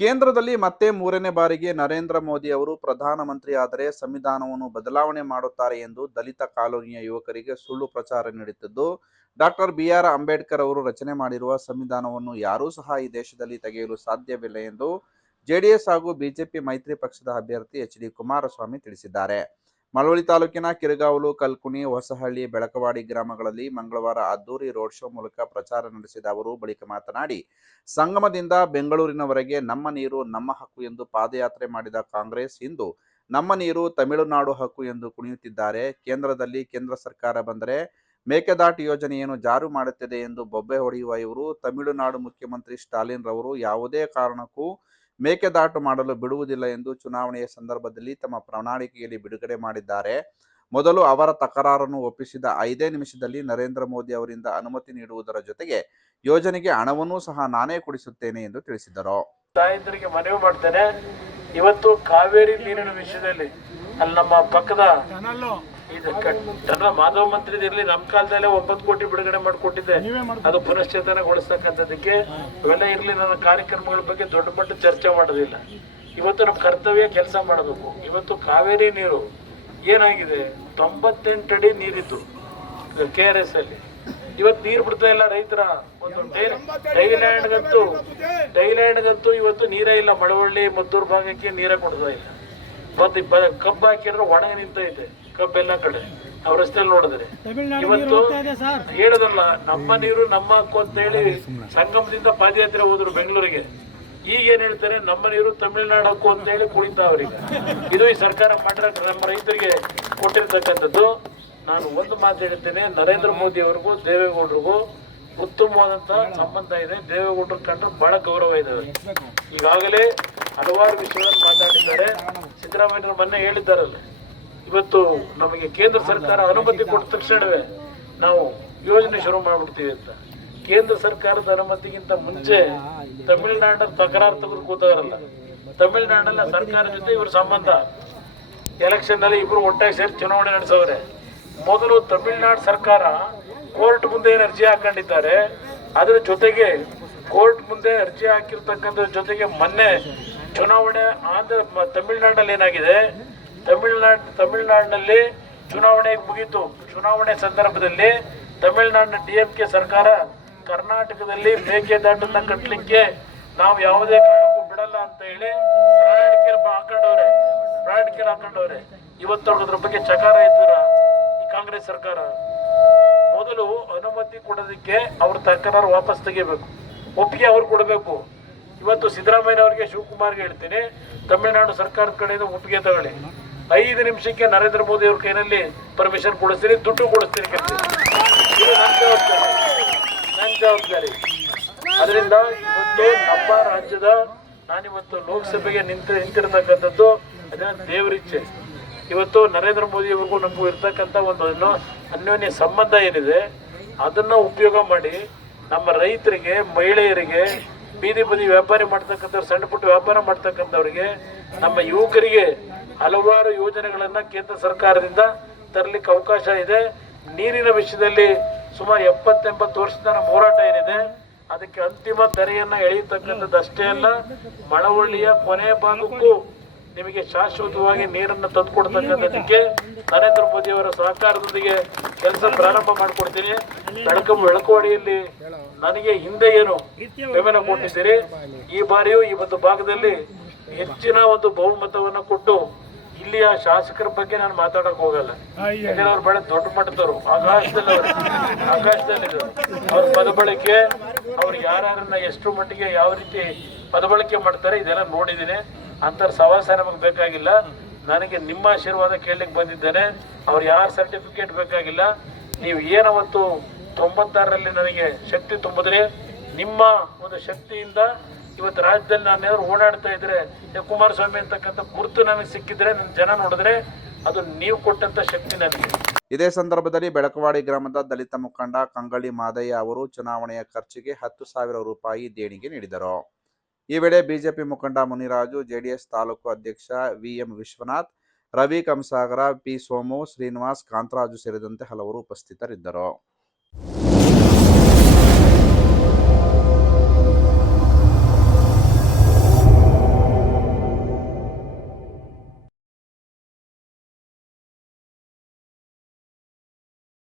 ಕೇಂದ್ರದಲ್ಲಿ ಮತ್ತೆ ಮೂರನೇ ಬಾರಿಗೆ ನರೇಂದ್ರ ಮೋದಿ ಅವರು ಪ್ರಧಾನಮಂತ್ರಿ ಆದರೆ ಸಂವಿಧಾನವನ್ನು ಬದಲಾವಣೆ ಮಾಡುತ್ತಾರೆ ಎಂದು ದಲಿತ ಕಾಲೋನಿಯ ಯುವಕರಿಗೆ ಸುಳ್ಳು ಪ್ರಚಾರ ನೀಡುತ್ತಿದ್ದು, ಡಾಕ್ಟರ್ ಬಿ ಆರ್ ಅಂಬೇಡ್ಕರ್ ಅವರು ರಚನೆ ಮಾಡಿರುವ ಸಂವಿಧಾನವನ್ನು ಯಾರೂ ಸಹ ಈ ದೇಶದಲ್ಲಿ ತೆಗೆಯಲು ಸಾಧ್ಯವಿಲ್ಲ ಎಂದು ಜೆಡಿಎಸ್ ಹಾಗೂ ಬಿಜೆಪಿ ಮೈತ್ರಿ ಪಕ್ಷದ ಅಭ್ಯರ್ಥಿ ಎಚ್ ಡಿ ಕುಮಾರಸ್ವಾಮಿ ತಿಳಿಸಿದ್ದಾರೆ. ಮಳವಳ್ಳಿ ತಾಲೂಕಿನ ಕಿರುಗಾವಲು ಕಲ್ಕುಣಿ ಹೊಸಹಳ್ಳಿ, ಬೆಳಕವಾಡಿ ಗ್ರಾಮಗಳಲ್ಲಿ ಮಂಗಳವಾರ ಅದ್ದೂರಿ ರೋಡ್ ಶೋ ಮೂಲಕ ಪ್ರಚಾರ ನಡೆಸಿದ ಅವರು, ಬಳಿಕ ಮಾತನಾಡಿ, ಸಂಗಮದಿಂದ ಬೆಂಗಳೂರಿನವರೆಗೆ ನಮ್ಮ ನೀರು ನಮ್ಮ ಹಕ್ಕು ಎಂದು ಪಾದಯಾತ್ರೆ ಮಾಡಿದ ಕಾಂಗ್ರೆಸ್, ಇಂದು ನಮ್ಮ ನೀರು ತಮಿಳುನಾಡು ಹಕ್ಕು ಎಂದು ಕುಣಿಯುತ್ತಿದ್ದಾರೆ. ಕೇಂದ್ರದಲ್ಲಿ ಕೇಂದ್ರ ಸರ್ಕಾರ ಬಂದರೆ ಮೇಕೆದಾಟು ಯೋಜನೆಯನ್ನು ಜಾರು ಮಾಡುತ್ತಿದೆ ಎಂದು ಬೊಬ್ಬೆ ಹೊಡೆಯುವ ಇವರು, ತಮಿಳುನಾಡು ಮುಖ್ಯಮಂತ್ರಿ ಸ್ಟಾಲಿನ್ ರವರು ಯಾವುದೇ ಕಾರಣಕ್ಕೂ ಮೇಕೆದಾಟು ಮಾಡಲು ಬಿಡುವುದಿಲ್ಲ ಎಂದು ಚುನಾವಣೆಯ ಸಂದರ್ಭದಲ್ಲಿ ತಮ್ಮ ಪ್ರಣಾಳಿಕೆಯಲ್ಲಿ ಬಿಡುಗಡೆ ಮಾಡಿದ್ದಾರೆ. ಮೊದಲು ಅವರ ತಕರಾರನ್ನು ಒಪ್ಪಿಸಿದ ಐದೇ ನಿಮಿಷದಲ್ಲಿ ನರೇಂದ್ರ ಮೋದಿ ಅವರಿಂದ ಅನುಮತಿ ನೀಡುವುದರ ಜೊತೆಗೆ ಯೋಜನೆಗೆ ಹಣವನ್ನೂ ಸಹ ನಾನೇ ಕೊಡಿಸುತ್ತೇನೆ ಎಂದು ತಿಳಿಸಿದರು. ತಾಯಂದ್ರಿಗೆ ಮನವಿ ಮಾಡ್ತೇನೆ. ಇವತ್ತು ಕಾವೇರಿ ನೀರಿನ ವಿಷಯದಲ್ಲಿ ಅಲ್ಲಿ ನಮ್ಮ ಪಕ್ಕದ ಟನಲ್ ಮಾಧವ ಮಂತ್ರಿ ಇರಲಿ ನಮ್ಮ ಕಾಲದಲ್ಲೇ ಒಂಬತ್ತು ಕೋಟಿ ಬಿಡುಗಡೆ ಮಾಡಿಕೊಟ್ಟಿದೆ ಅದು ಪುನಶ್ಚೇತನಗೊಳಿಸ್ತಕ್ಕಂಥದ್ದಕ್ಕೆ ಇವೆಲ್ಲ ಇರಲಿ ನನ್ನ ಕಾರ್ಯಕ್ರಮಗಳ ಬಗ್ಗೆ ದೊಡ್ಡ ಮಟ್ಟ ಚರ್ಚೆ ಮಾಡೋದಿಲ್ಲ. ಇವತ್ತು ನಮ್ಮ ಕರ್ತವ್ಯ ಕೆಲಸ ಮಾಡಬೇಕು ಇವತ್ತು ಕಾವೇರಿ ನೀರು ಏನಾಗಿದೆ? ತೊಂಬತ್ತೆಂಟು ಅಡಿ ನೀರಿತ್ತು ಕೆ ಆರ್ ಎಸ್ ಅಲ್ಲಿ ಇವತ್ತು ನೀರು ಬಿಡ್ತಾ ಇಲ್ಲ ರೈತರ. ಒಂದು ಡೈಲ್ಯಾಂಡ್ಗಂತೂ ಡೈಲ್ಯಾಂಡ್ಗಂತೂ ಇವತ್ತು ನೀರೇ ಇಲ್ಲ. ಮಳವಳ್ಳಿ ಮದ್ದೂರು ಭಾಗಕ್ಕೆ ನೀರೇ ಕೊಡ್ತಾ ಇಲ್ಲ. ಮತ್ತೆ ಕಬ್ಬು ಹಾಕಿದ್ರೆ ಒಣಗಿ ನಿಂತೈತೆ. ಕಬ್ಬೆಲ್ಲ ಕಡೆ ಅವ್ರ ರಸ್ತೆಯಲ್ಲಿ ನೋಡಿದ್ರೆ. ಇವತ್ತು ಹೇಳೋದಲ್ಲ ನಮ್ಮ ನೀರು ನಮ್ಮ ಹಕ್ಕು ಅಂತ ಹೇಳಿ ಸಂಗಮದಿಂದ ಪಾದಯಾತ್ರೆ ಹೋದ್ರು ಬೆಂಗಳೂರಿಗೆ. ಈಗ ಏನ್ ಹೇಳ್ತಾರೆ ನಮ್ಮ ನೀರು ತಮಿಳುನಾಡು ಹಕ್ಕು ಅಂತ ಹೇಳಿ ಅವ್ರಿಗೆ. ಇದು ಈ ಸರ್ಕಾರ ಮಾಡಿರೋ ನಮ್ಮ ರೈತರಿಗೆ ಕೊಟ್ಟಿರ್ತಕ್ಕಂಥದ್ದು. ನಾನು ಒಂದು ಮಾತು ಹೇಳ್ತೇನೆ ನರೇಂದ್ರ ಮೋದಿ ಅವ್ರಿಗೂ ದೇವೇಗೌಡರಿಗೂ ಉತ್ತಮವಾದಂತಹ ಸಂಬಂಧ ಇದೆ. ದೇವೇಗೌಡರು ಕಂಡು ಬಹಳ ಗೌರವ ಇದಾವೆ. ಈಗಾಗಲೇ ಹಲವಾರು ವಿಷಯಗಳನ್ನು ಮಾತಾಡಿದ್ದಾರೆ. ಸಿದ್ದರಾಮಯ್ಯರು ಮೊನ್ನೆ ಹೇಳಿದ್ದಾರಲ್ಲ ಇವತ್ತು ನಮಗೆ ಕೇಂದ್ರ ಸರ್ಕಾರ ಅನುಮತಿ ಕೊಟ್ಟ ತಕ್ಷಣವೇ ನಾವು ಯೋಜನೆ ಶುರು ಮಾಡಿಬಿಡ್ತೀವಿ ಅಂತ. ಕೇಂದ್ರ ಸರ್ಕಾರದ ಅನುಮತಿಗಿಂತ ಮುಂಚೆ ತಮಿಳುನಾಡಲ್ಲಿ ತಕರಾರು ತೆಗೆದು ಕೂತಾರಲ್ಲ. ತಮಿಳುನಾಡಲ್ಲ ಸರ್ಕಾರ ಜೊತೆ ಇವ್ರ ಸಂಬಂಧ. ಎಲೆಕ್ಷನ್ನಲ್ಲಿ ಇಬ್ಬರು ಒಟ್ಟಾಗಿ ಸೇರಿ ಚುನಾವಣೆ ನಡೆಸವ್ರೆ. ಮೊದಲು ತಮಿಳುನಾಡು ಸರ್ಕಾರ ಕೋರ್ಟ್ ಮುಂದೆ ಏನು ಅರ್ಜಿ ಹಾಕೊಂಡಿದ್ದಾರೆ, ಅದರ ಜೊತೆಗೆ ಕೋರ್ಟ್ ಮುಂದೆ ಅರ್ಜಿ ಹಾಕಿರ್ತಕ್ಕಂಥ ಜೊತೆಗೆ ಮೊನ್ನೆ ಚುನಾವಣೆ ಆಂಧ್ರ ತಮಿಳುನಾಡಲ್ಲಿ ಏನಾಗಿದೆ ತಮಿಳುನಾಡು, ತಮಿಳುನಾಡಿನಲ್ಲಿ ಚುನಾವಣೆ ಮುಗಿತು. ಚುನಾವಣೆ ಸಂದರ್ಭದಲ್ಲಿ ತಮಿಳುನಾಡಿನ ಡಿ ಎಂ ಕೆ ಸರ್ಕಾರ ಕರ್ನಾಟಕದಲ್ಲಿ ಮೇಕೆದಾಟನ್ನ ಕಟ್ಟಲಿಕ್ಕೆ ನಾವು ಯಾವುದೇ ಕಾರಣಕ್ಕೂ ಬಿಡಲ್ಲ ಅಂತ ಹೇಳಿ ಪ್ರಯಾಣಿಕರ ಹಾಕೊಂಡವ್ರೆ. ಪ್ರಣಾಳಿಕೆ ಹಾಕೊಂಡವ್ರೆ. ಇವತ್ತು ಬಗ್ಗೆ ಚಕಾರ ಇದ್ದೀರ? ಈ ಕಾಂಗ್ರೆಸ್ ಸರ್ಕಾರ. ಮೊದಲು ಅನುಮತಿ ಕೊಡೋದಕ್ಕೆ ಅವ್ರ ತಕರಾರು ವಾಪಸ್ ತೆಗಿಬೇಕು. ಒಪ್ಪಿಗೆ ಅವ್ರು ಕೊಡಬೇಕು. ಇವತ್ತು ಸಿದ್ದರಾಮಯ್ಯ ಅವರಿಗೆ ಶಿವಕುಮಾರ್ಗೆ ಹೇಳ್ತೀನಿ, ತಮಿಳುನಾಡು ಸರ್ಕಾರದ ಕಡೆಯಿಂದ ಒಪ್ಪಿಗೆ ತಗೊಳ್ಳಿ. ಐದು ನಿಮಿಷಕ್ಕೆ ನರೇಂದ್ರ ಮೋದಿ ಅವ್ರ ಕೈನಲ್ಲಿ ಪರ್ಮಿಷನ್ ಕೊಡಿಸ್ತೀನಿ, ದುಡ್ಡು ಕೊಡಿಸ್ತೀನಿ ಇದು ನನ್ನ ಜವಾಬ್ದಾರಿ. ಅದರಿಂದ ಇವತ್ತು ನಮ್ಮ ರಾಜ್ಯದ ನಾನಿವತ್ತು ಲೋಕಸಭೆಗೆ ನಿಂತ ನಿಂತಿರ್ತಕ್ಕಂಥದ್ದು ಅದೇ ದೇವರಿಚ್ಛೆ ಇವತ್ತು ನರೇಂದ್ರ ಮೋದಿ ಅವ್ರಿಗೂ ನಮಗೂ ಇರ್ತಕ್ಕಂಥ ಒಂದು ಅನ್ಯೋ- ಅನ್ಯೋನ್ಯ ಸಂಬಂಧ ಏನಿದೆ, ಅದನ್ನ ಉಪಯೋಗ ಮಾಡಿ ನಮ್ಮ ರೈತರಿಗೆ, ಮಹಿಳೆಯರಿಗೆ, ಬೀದಿ ಬದಿ ವ್ಯಾಪಾರಿ ಮಾಡ್ತಕ್ಕಂಥವ್ರು, ಸಣ್ಣ ಪುಟ್ಟ ವ್ಯಾಪಾರ ಮಾಡ್ತಕ್ಕಂಥವ್ರಿಗೆ, ನಮ್ಮ ಯುವಕರಿಗೆ ಹಲವಾರು ಯೋಜನೆಗಳನ್ನು ಕೇಂದ್ರ ಸರ್ಕಾರದಿಂದ ತರಲಿಕ್ಕೆ ಅವಕಾಶ ಇದೆ. ನೀರಿನ ವಿಷಯದಲ್ಲಿ ಸುಮಾರು ಎಪ್ಪತ್ತೆಂಬತ್ತು ವರ್ಷದ ನಮ್ಮ ಹೋರಾಟ ಏನಿದೆ, ಅದಕ್ಕೆ ಅಂತಿಮ ತೆರೆಯನ್ನು ಎಳೆಯತಕ್ಕಂಥದ್ದು ಅಷ್ಟೇ ಅಲ್ಲ, ಮಳವಳ್ಳಿಯ ಕೊನೆಯ ಭಾಗಕ್ಕೂ ನಿಮಗೆ ಶಾಶ್ವತವಾಗಿ ನೀರನ್ನು ತಂದುಕೊಡ್ತಕ್ಕಂಥದ್ದಕ್ಕೆ ನರೇಂದ್ರ ಮೋದಿ ಅವರ ಸಹಕಾರದೊಂದಿಗೆ ಕೆಲಸ ಪ್ರಾರಂಭ ಮಾಡಿಕೊಡ್ತೀನಿ. ಬೆಳಕು ಬೆಳಕುವಾಡಿಯಲ್ಲಿ ನನಗೆ ಹಿಂದೆ ಏನು ಬೆಂಬಲ ಕೊಟ್ಟಿದ್ದೀರಿ? ಈ ಬಾರಿಯೂ ಈ ಒಂದು ಭಾಗದಲ್ಲಿ ಹೆಚ್ಚಿನ ಒಂದು ಬಹುಮತವನ್ನು ಕೊಟ್ಟು ಇಲ್ಲಿಯ ಶಾಸಕರ ಬಗ್ಗೆ ನಾನು ಮಾತಾಡಕ್ ಹೋಗಲ್ಲ. ಯಾಕಂದ್ರೆ ಅವ್ರು ಬಹಳ ದೊಡ್ಡ ಮಟ್ಟದವರು. ಆಕಾಶದಲ್ಲಿ ಅವರು. ಆಕಾಶದಲ್ಲಿ ಅವ್ರ ಪದಬಳಕೆ ಅವ್ರು ಯಾರನ್ನ ಎಷ್ಟು ಮಟ್ಟಿಗೆ ಯಾವ ರೀತಿ ಪದಬಳಕೆ ಮಾಡ್ತಾರೆ ಇದೆಲ್ಲ ನೋಡಿದ್ದೀನಿ. ಅಂತರ ಸವಾಸ ನಮಗೆ ಬೇಕಾಗಿಲ್ಲ. ನನಗೆ ನಿಮ್ಮ ಆಶೀರ್ವಾದ ಕೇಳಲಿಕ್ಕೆ ಬಂದಿದ್ದೇನೆ. ಅವ್ರು ಯಾರ ಸರ್ಟಿಫಿಕೇಟ್ ಬೇಕಾಗಿಲ್ಲ. ನೀವು ಏನವತ್ತು ತೊಂಬತ್ತಾರರಲ್ಲಿ ನನಗೆ ಶಕ್ತಿ ತುಂಬಿದ್ರೆ ನಿಮ್ಮ ಒಂದು ಶಕ್ತಿಯಿಂದ ಇವತ್ತು ರಾಜ್ಯದಲ್ಲಿ ನಾನು ಏನಾದ್ರು ಓಡಾಡ್ತಾ ಇದ್ರೆ ಕುಮಾರಸ್ವಾಮಿ ಅಂತಕ್ಕಂಥ ಗುರುತು ನನಗೆ ಸಿಕ್ಕಿದ್ರೆ ನನ್ನ ಜನ ನೋಡಿದ್ರೆ ಅದು ನೀವು ಕೊಟ್ಟಂತ ಶಕ್ತಿ ನನಗೆ ಇದೇ ಸಂದರ್ಭದಲ್ಲಿ ಬೆಳಕವಾಡಿ ಗ್ರಾಮದ ದಲಿತ ಮುಖಂಡ ಕಂಗಳಿ ಮಾದಯ್ಯ ಅವರು ಚುನಾವಣೆಯ ಖರ್ಚಿಗೆ ಹತ್ತು ಸಾವಿರ ರೂಪಾಯಿ ದೇಣಿಗೆ ನೀಡಿದರು. ಈ ವೇಳೆ ಬಿಜೆಪಿ ಮುಖಂಡ ಮುನಿರಾಜು, ಜೆಡಿಎಸ್ ತಾಲೂಕು ಅಧ್ಯಕ್ಷ ವಿಎಂ ವಿಶ್ವನಾಥ್, ರವಿ ಕಂಸಾಗರ ಪಿ ಸೋಮು, ಶ್ರೀನಿವಾಸ್, ಕಾಂತರಾಜು ಸೇರಿದಂತೆ ಹಲವರು ಉಪಸ್ಥಿತರಿದ್ದರು.